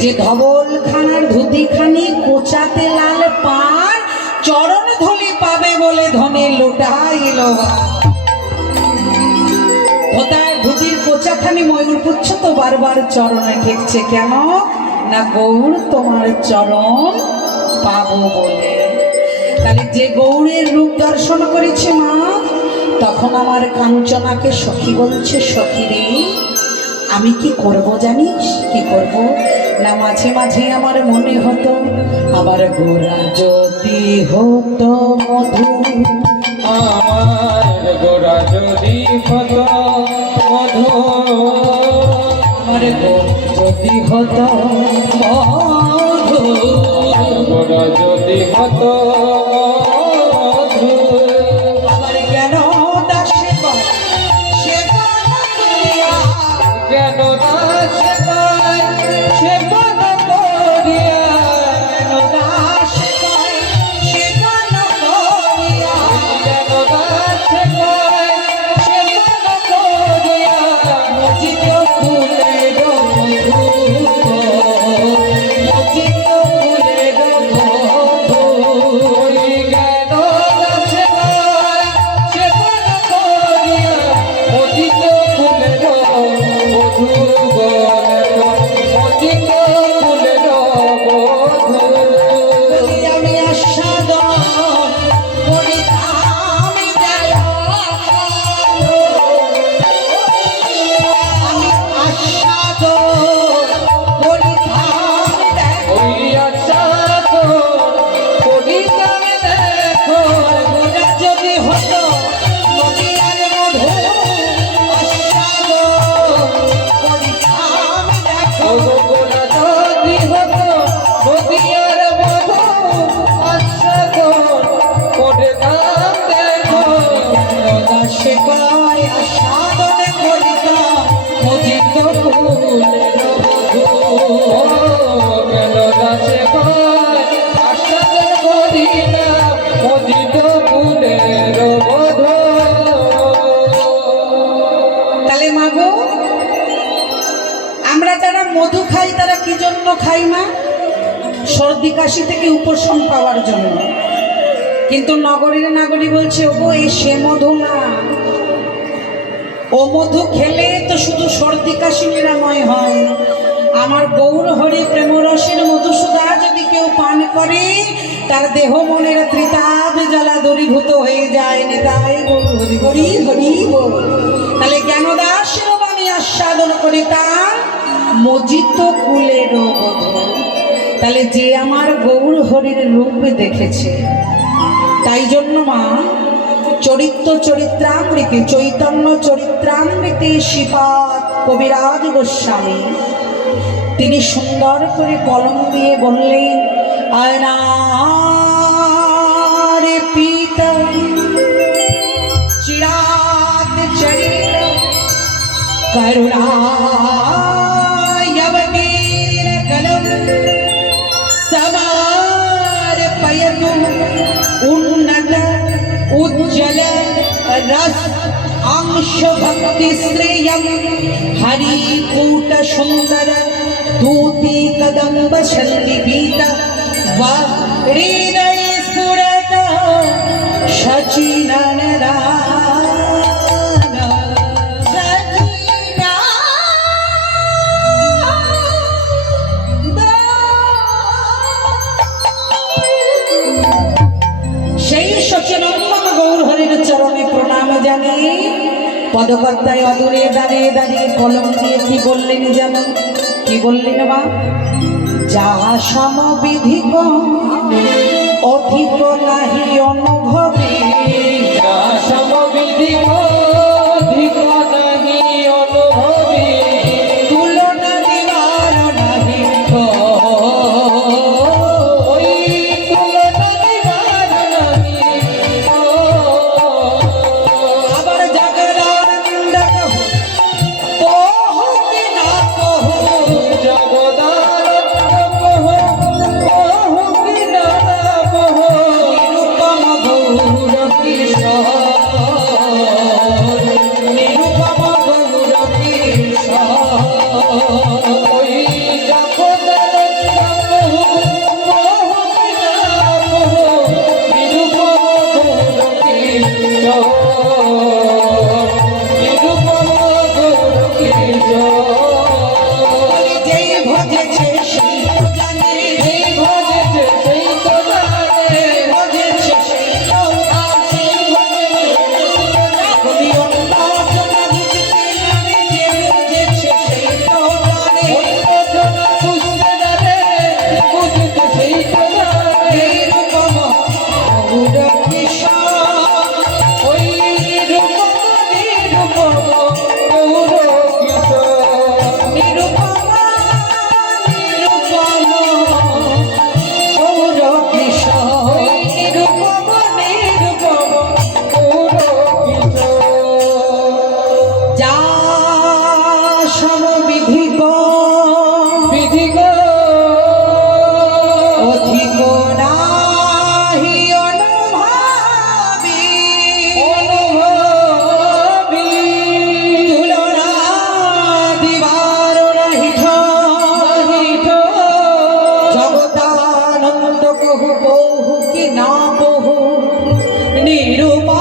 যে ধবলখানার ধুতিখানি কোচাতে লাল পাড়, চরণ ধুলি পাবে বলে ধনে লুটাইল। ধোতার ধুতির কোচাখানি ময়ূর পুচ্ছ তো বারবার চরণে ঠেকছে কেন? না গৌর তোমার চরণ পাবো বলে। তাহলে যে গৌরের রূপ দর্শন করেছে মা, তখন আমার কাঞ্চনাকে সখী বলছে, সখী রে আমি কি করব জানিস? কি করব না, মাঝে মাঝে আমার মনে হতো আবার গোরা যদি হতো মধু, আমার গোরা যদি হতো মধু, আমার যদি হতো মধু, গোরা যদি হতো মধু, আবার কেন দাসে পায় সে পান করিয়া, কেন না সে পায় সে পান করিয়া, কেন দাসে পায় সে পান করিয়া, কেন না সে পায় সে পান করিয়া, মজিদ ফুলের মধু, মজিদ ফুলের মধু, ওই কেন না সে পায় সে পান করিয়া, মজিদ ফুলের মধু বলে, মজিদ ফুলের মধু। আমি আস্বাদন করিতাম দেখা, আমি আস্বাদন করিতাম দেখা, ওই আশা তো করিতাম দেখো, গোরা যদি হতো নদীয়ার মধু, আস্বাদন করিতাম দেখা, গোরা যদি হতো নদীয়ার মধু, আশা তো করিতাম দেখো, দাসে গায় আস্বাদন করিতাম মজিদ ফুলের মধু। গেল না সে পায় আশাদের করিলাম মজিদ ফুলের মধু। তাহলে মাগো আমরা যারা মধু খাই তারা কি জন্য খাই মা? সর্দি কাশি থেকে উপশম পাওয়ার জন্য। কিন্তু নগরীর নাগরী বলছে, ওগো এই সে মধু না, ও মধু খেলে তো শুধু সর্দি কাশি নিরাময় হয়। আমার গৌর হরি প্রেমরসের মধুসূদা যদি কেউ পান করে, তার দেহ মনের ত্রিতাপ জ্বালা দূরীভূত হয়ে যায়। নেতাই গৌর হরি হরি হরি বল। তাহলে জ্ঞানদাসের আমি আস্বাদন করিতাম মজিত কুলের মধু। তাহলে যে আমার গৌর হরির রূপ দেখেছে, তাই জন্য মা চরিত্রামৃতে, চৈতন্য চরিত্রামৃতে শ্রীপাদ কবিরাজ গোস্বামী তিনি সুন্দর করে কলম দিয়ে বললেন, আয়নারে পিত চিরাত চরিত করুণায়বতীর কলম সমার পয়তু উন্নত উজ্জ্বল রস अंश भक्ति श्रेयम हरिकूट सुंदर तूती कदम्ब सन्निभीत वा हृदय स्फुरत शचिननदान সেই সচিনন্দন গৌর হরির চরণে প্রণাম জানিয়ে পদকর্তায় অদূরে দাঁড়িয়ে দাঁড়িয়ে কলম দিয়ে কি বললেন জানো? কি বললেন মা? যাহা সমবিধি অধিক নাহি অনুভবে, যাহা সমবিধি অধিক নাহি অনুভবে, তুলনা দিবার নাহি ওই তুলনা দিবার নাহি। আবার জাগরার নিন্দা কহু কহু কি না কহু, জগদানন্দ কহ কহ কি না কহ, নিরুপম গৌর কিশোর, নিরুপম গৌর কিশোর। ওই জগদানন্দ কহ কহ কি না কহ, নিরুপম গৌর কিশোর, নিরুপম গৌর কিশোর। যেই ভজেছে সেই তো জানে, এই ভজেছে সেই তো জানে, ভজেছে সেই তো সেই ভজেছে কবি অন্য জনা বুঝতে জানে, যে ভজেছে সেই তো জানে। অন্যজনা বুঝতে জানে, বুঝতে সেই তো জানে। নিরুপম গৌর কিশোর, ওই নিরুপম নিরুপম গৌর কিশোর, নিরুপম নিরুপম গৌর কিশোর। ওই নিরুপম নিরুপম গৌর কিশোর। যা সমবিধি বিধি গো অধিক নাহি অনুভাবি, অনুভবী তুলনা দিবার নাহি নাহিত জগদানন্দ কহু কহু কি না কহু, নিরুপম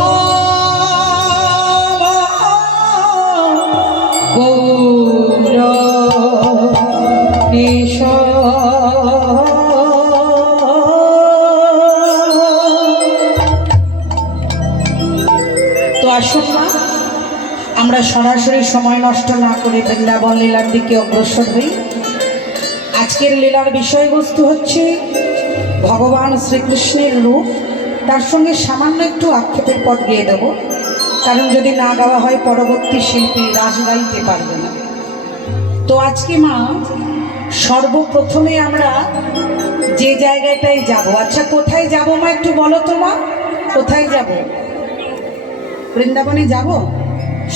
গৌর কিশোর। তো আসুন না আমরা সরাসরি সময় নষ্ট না করে বৃন্দাবন লীলার দিকে অগ্রসর হই। আজকের লীলার বিষয়বস্তু হচ্ছে ভগবান শ্রীকৃষ্ণের রূপ, তার সঙ্গে সামান্য একটু আক্ষেপের পদ গেয়ে দেব, কারণ যদি না গাওয়া হয় পরবর্তী শিল্পী রাস গাইতে পারবে না। তো আজকে মা সর্বপ্রথমে আমরা যে জায়গাটায় যাব, আচ্ছা কোথায় যাব মা একটু বলো তো মা, কোথায় যাব? বৃন্দাবনে যাব?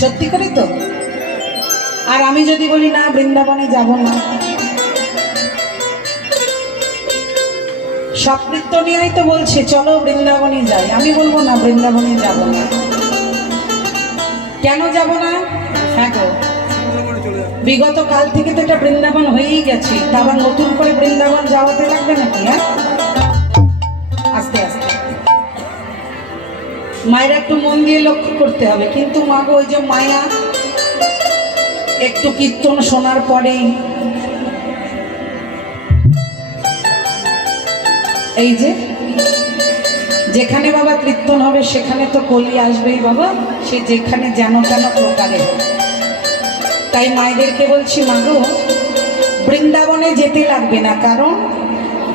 সত্যি করে তো? আর আমি যদি বলি না বৃন্দাবনে যাব না, সব কীর্তনিয়াই তো বলছে চলো বৃন্দাবনে যাই, আমি বলবো না বৃন্দাবনে যাব না। কেন যাব না? হ্যাঁ গো, বিগত কাল থেকে তো এটা বৃন্দাবন হয়েই গেছে, তা আবার নতুন করে বৃন্দাবন যাওয়াতে লাগবে নাকি? হ্যাঁ, আস্তে আস্তে মায়েরা একটু মন দিয়ে লক্ষ্য করতে হবে। কিন্তু মা গো, ওই যে মায়া একটু কীর্তন শোনার পরেই এই যে যেখানে বাবা কীর্তন হবে সেখানে তো কলি আসবেই বাবা, সে যেখানে যেন তেন প্রকারে হোক। তাই মায়েদেরকে বলছি মা গো, বৃন্দাবনে যেতে লাগবে না, কারণ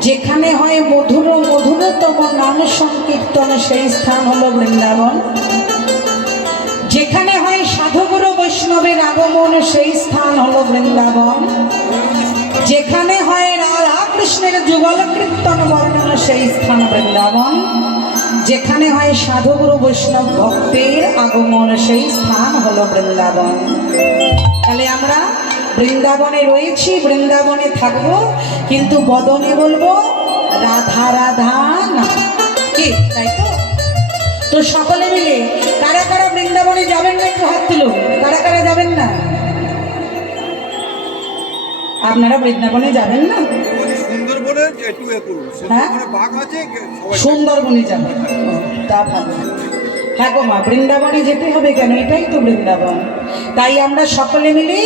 যেখানে হয় মধুর মধুরতম নাম সংকীর্তন সেই স্থান হলো বৃন্দাবন। যেখানে হয় সাধুগুরু বৈষ্ণবের আগমন সেই স্থান হলো বৃন্দাবন। যেখানে হয় রাধা কৃষ্ণের যুগল কীর্তন বর্ণন সেই স্থান বৃন্দাবন। যেখানে হয় সাধুগুরু বৈষ্ণব ভক্তের আগমন সেই স্থান হলো বৃন্দাবন। তাহলে আমরা বৃন্দাবনে রয়েছি, বৃন্দাবনে থাকবো, কিন্তু বদনে বলবো রাধা রাধা না, কি তাই তো? তো সকলে মিলে কারা কারা বৃন্দাবনে যাবেন না একটু হাত তুলো, কারা কারা যাবেন না? আপনারা বৃন্দাবনে যাবেন না? সুন্দরবনে একটু করুন, সুন্দরবনে বাঘ আছে সবাই সুন্দরবনে যাবেন, ও, তা ভালো। হ্যাঁ গো মা, বৃন্দাবনে যেতে হবে কেন? এটাই তো বৃন্দাবন। তাই আমরা সকলে মিলে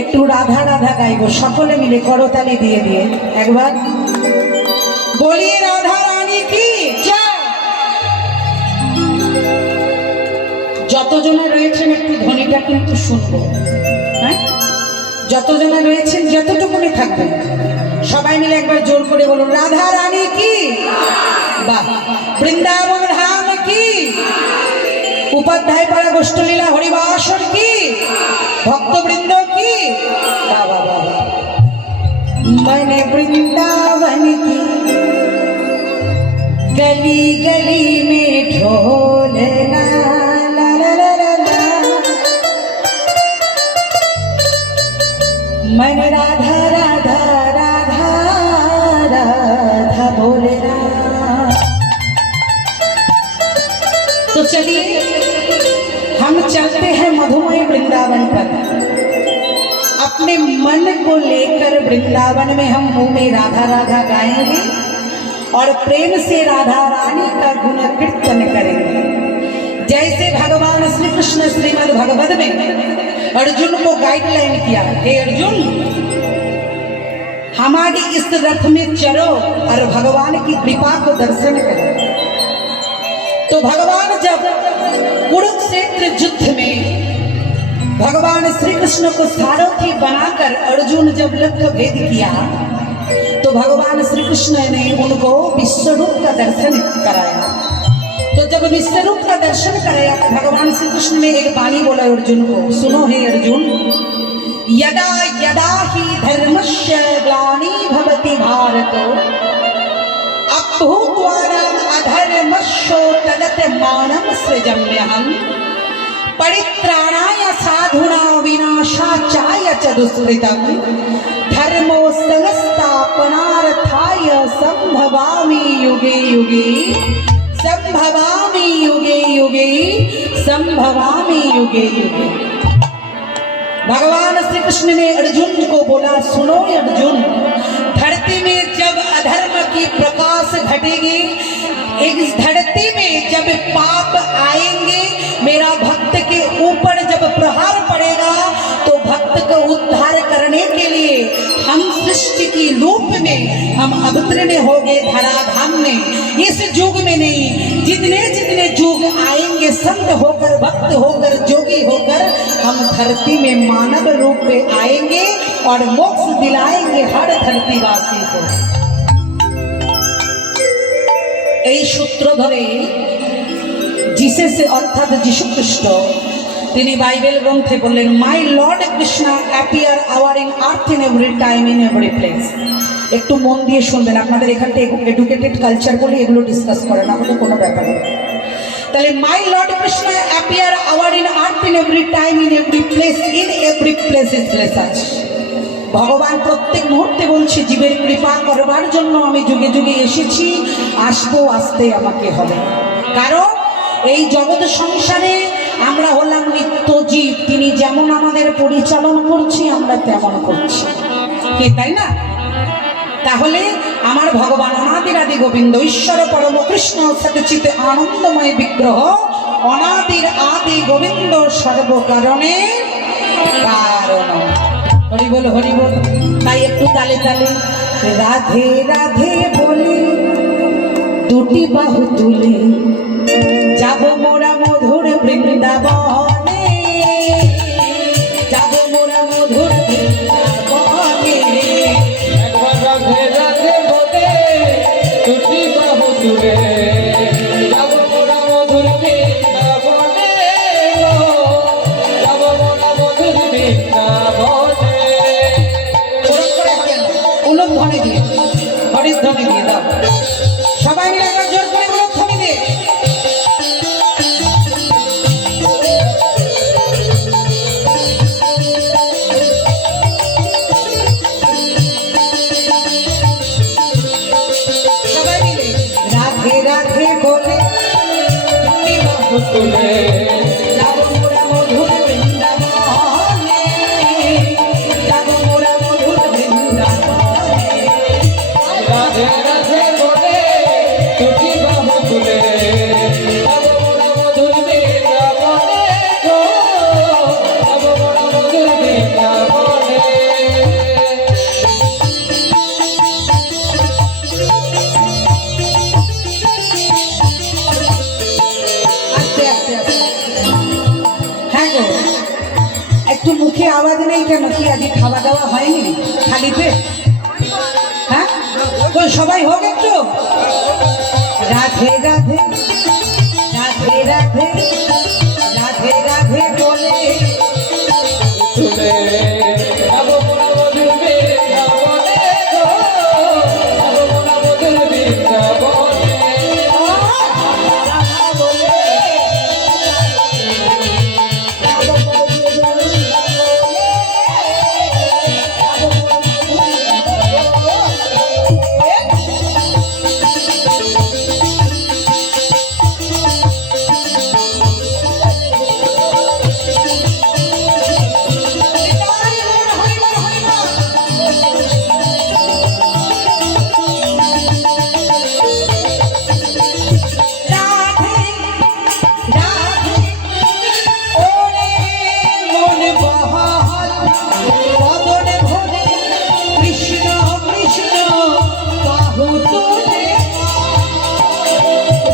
একটু রাধা রাধা গাইব, সকলে মিলে করতালি দিয়ে দিয়ে একবার বলি রাধা রানী কি জয়। যতজনা রয়েছেন একটু ধ্বনিটা কিন্তু শুনবো, হ্যাঁ? যতজনা রয়েছেন যতটুকুনি থাকবেন সবাই মিলে একবার জোর করে বলুন রাধা রানী কি, বাহ, বৃন্দাবন ধাম কি, উপাধ্যায় পাড়া গোষ্ঠলীলা হরিবাসর কি, ভক্তবৃন্দ কি, বাবা বাবা। मैंने वृंदावन की गली गली में ढोलना ला ला ला ला ला, मैंने राधा राधा राधा राधा बोलना। तो चलिए हम चलते हैं मधुमय वृंदावन पर। अपने मन को लेकर वृंदावन में हम मुंह में राधा राधा गाएंगे और प्रेम से राधा रानी का गुण कीर्तन करेंगे। जैसे भगवान श्री कृष्ण श्रीमद् भगवत में अर्जुन को गाइडलाइन किया, हे अर्जुन हमारी इस रथ में चलो और भगवान की कृपा को दर्शन करो। तो भगवान जब कुरुक्षेत्र युद्ध में भगवान श्री कृष्ण को सारथी बनाकर अर्जुन जब लक्ष्य भेद किया तो भगवान श्री कृष्ण ने उनको विश्वरूप का दर्शन कराया। तो जब विश्वरूप का दर्शन कराया तो भगवान श्री कृष्ण ने एक वाणी बोला अर्जुन को, सुनो हे अर्जुन, यदा यदा ही धर्मस्य ग्लानि भवति भारत अभूत्वानाम् अधर्मस्य तदत्मानं सृजाम्यहम् परित्राणाय साधूनां विनाशाय च दुष्कृतं धर्मो संस्थापनार्थाय संभवामि युगे युगे संभवामि युगे युगे संभवामि युगे युगे। भगवान श्री कृष्ण ने अर्जुन को बोला, सुनो अर्जुन, धरती में जब अधर्म की प्रकाश घटेगी, इस धरती में जब पाप आएंगे, मेरा भक्त के ऊपर जब प्रहार पड़ेगा तो भक्त को उद्धार करने के लिए हम सृष्टि की रूप में हम अवतरण होंगे धराधाम में। इस युग में नहीं, जितने जितने युग आएंगे संत होकर, भक्त होकर, जोगी होकर हम धरती में मानव रूप में आएंगे और मोक्ष दिलाएंगे हर धरतीवासी को। এই সূত্র ধরে জিসাস অর্থাৎ যীশু খ্রিস্ট তিনি বাইবেল গ্রন্থে বললেন, my lord Krishna appear our in earth in every time in every place. একটু মন দিয়ে শুনবেন, আপনাদের এখানটা এডুকেটেড কালচার বলে এগুলো ডিসকাস করে না হলে কোনো ব্যাপার নেই। তাহলে my lord Krishna appear our in earth in every time in every place is places. ভগবান প্রত্যেক মুহূর্তে বলছে জীবের কৃপা করবার জন্য আমি যুগে যুগে এসেছি, আসবো, আসতে আমাকে হবে। কারণ এই জগৎ সংসারে আমরা হলাম নিত্য জীব, তিনি যেমন আমাদের পরিচালন করছি আমরা তেমন করছি, কি তাই না? তাহলে আমার ভগবান অনাদিরাদি গোবিন্দ ঈশ্বর পরম কৃষ্ণ সচিত আনন্দময় বিগ্রহ অনাদির আদি গোবিন্দ সর্বকারণে কারণ। হরি বল হরি বল। তাই একটু তালে তালে রাধে রাধে বলে দুটি বাহু তুলে যাব মোরা মধুর বৃন্দাবনে, যাব মোরা মধুর বৃন্দাবনে। একবার রাধে রাধে বলে দুটি বাহু তুলে যাব মোরা মধুর বৃন্দাবনে, যাব মোরা মধুর বৃন্দাবনে। উলধ্বনি দিয়ে, হরিধ্বনি দিয়ে দাও, সবাই মিলে একবার জোর করে উলধ্বনি দিয়ে। সবাই মিলে রাধে রাধে বলে দুটি বাহু তুলে যাব মোরা মধুর বৃন্দাবনে, যাব মোরা মধুর বৃন্দাবনে। একটু মুখে আওয়াজ নেই কেন? কি আজকে খাওয়া দাওয়া হয়নি? খালি পেট? হ্যাঁ, তো সবাই হোক একটু। রাধে রাধে রাধে রাধে রাধে রাধে বলে তুলে যাব মোরা মধুর বৃন্দাবনে গো, যাব মোরা মধুর বৃন্দাবনে।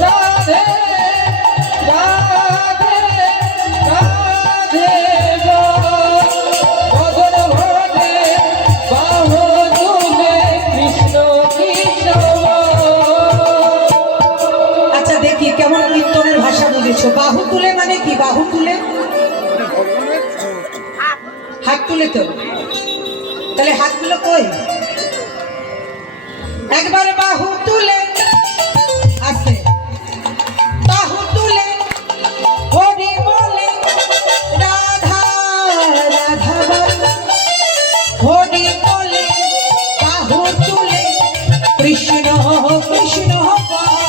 রাধে রাধে রাধে গো, বদন ভরে বাহু তুলে কৃষ্ণ কৃষ্ণ। আচ্ছা দেখি কেমন কীর্তনের ভাষা বুঝেছো। বাহু তুলে মানে কি? বাহু তুলে মানে ভগবানের হাত তুলে তো, তাহলে হাতগুলো কই? একবার বাহু তুলে আসে, বাহু তুলে হরি বলে রাধা রাধা বলে, হরি বলে বাহু তুলে কৃষ্ণ কৃষ্ণ বলে।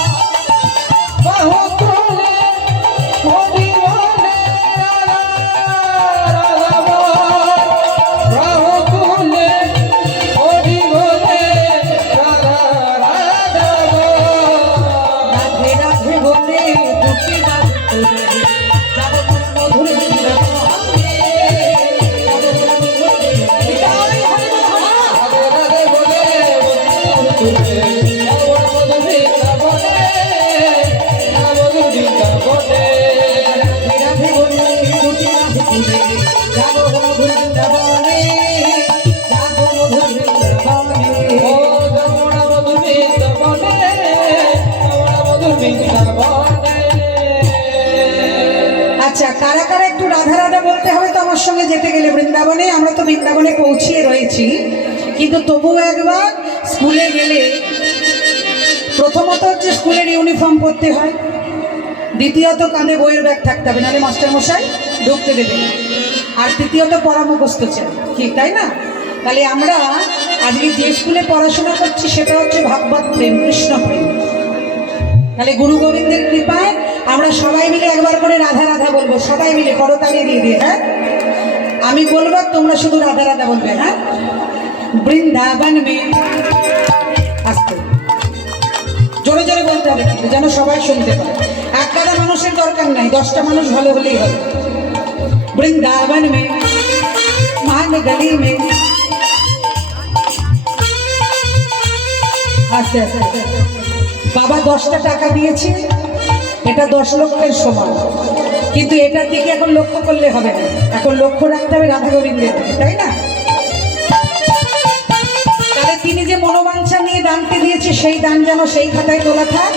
বাহু তুলে হরি বলে রাধা রাধা বল, বাহু তুলে হরি বলে রাধা রাধা বল। রাধে রাধে বলে দুটি বাহু তুলে যাব মধুর বৃন্দাবনে, যাব মধুর বিদায় হরি বল। রাধে রাধে বলে তুলে যাব মধুর বৃন্দাবনে, যাব মধুর বৃন্দাবনে। রাধে রাধে বলে দুটি বাহু তুলে যাব মধুর বৃন্দাবনে, যাব মধুর বৃন্দাবনে। ও যমুনা মধুর বৃন্দাবনে, যমুনা মধুর বৃন্দাবনে। আচ্ছা, কারা কারা একটু রাধা রাধা বলতে হবে তো আমার সঙ্গে যেতে গেলে বৃন্দাবনে? আমরা তো বৃন্দাবনে পৌঁছিয়ে রয়েছি, কিন্তু তবুও একবার স্কুলে গেলে প্রথমত হচ্ছে স্কুলের ইউনিফর্ম পরতে হয়, দ্বিতীয়ত কাঁধে বইয়ের ব্যাগ থাকতে হবে, নাহলে মাস্টারমশাই ঢুকতে দেবে না, আর তৃতীয়ত পরামুখস্থ চাই, ঠিক তাই না? তাহলে আমরা আজকে যে স্কুলে পড়াশোনা করছি সেটা হচ্ছে ভাগবত প্রেম, কৃষ্ণ প্রেম। তাহলে গুরু গোবিন্দের কৃপায় আমরা সবাই মিলে একবার করে রাধা রাধা বলবো, সবাই মিলে করতালি দিয়ে দিয়ে। হ্যাঁ, আমি বলবো, তোমরা শুধু রাধা রাধা বলবে। হ্যাঁ, বৃন্দাবন মে, আস্তে জোরে জোরে বলতে হবে কিন্তু, যেন সবাই শুনতে পায়। একটা মানুষের দরকার নাই, 10টা মানুষ ভালো হলেই হবে। বৃন্দাবন মে মান গলি মে, আস্তে আস্তে। বাবা 10টা টাকা দিয়েছে, এটা 10 লক্ষের সমান, কিন্তু এটার দিকে এখন লক্ষ্য করলে হবে না, এখন লক্ষ্য রাখতে হবে রাধা গোবিন্দের দিকে, তাই না? তাহলে তিনি যে মনোবাঞ্ছা নিয়ে দানকে দিয়েছে সেই দান যেন সেই খাতায় তোলা থাক।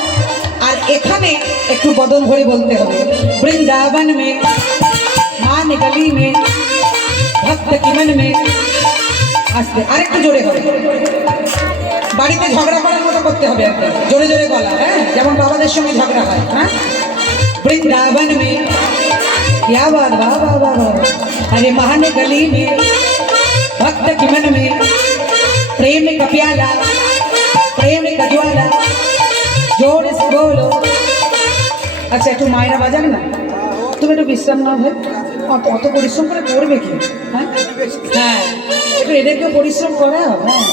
আর এখানে একটু বদল ভরে বলতে হবে, বৃন্দাবন মে মান গলি মে ভক্ত কি মন মে। আস্তে, আরেকটু জোরে হবে, বাড়িতে ঝগড়া করার মতো করতে হবে একদম জোরে জোরে গলা। হ্যাঁ, যেমন বাবাদের সঙ্গে ঝগড়া হয়। হ্যাঁ, বৃন্দাবন মে क्या बात, वाह वाह वाह वाह। अरे महान गली में भक्त की मन में प्रेम का प्याला, प्रेम का ज्वाला, जोर से बोलो। আচ্ছা, একটু মায়েরা বাজাবে না? তুমি একটু বিশ্রাম নাও ভাই, অত পরিশ্রম করে করবে কি? হ্যাঁ হ্যাঁ, একটু এদেরকেও পরিশ্রম করাও। হ্যাঁ,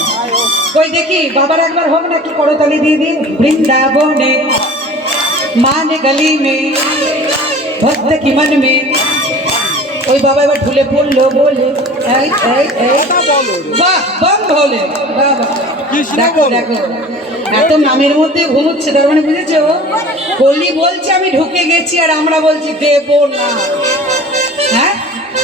ওই দেখি বাবার একবার হোক না, একটু করতালি দিয়ে দিন। বৃন্দাবনে মান গলি মে ভক্ত কি মন মে। ওই বাবা এবার ঢুলে পড়লো বলে এই এই এই, বাহ বাহ বলে, বাহ বাহ। দেখো দেখো, এত নামের মধ্যে ঘুমোচ্ছে, তার মানে বুঝেছো? কলি বলছে আমি ঢুকে গেছি, আর আমরা বলছি দেব না। হ্যাঁ,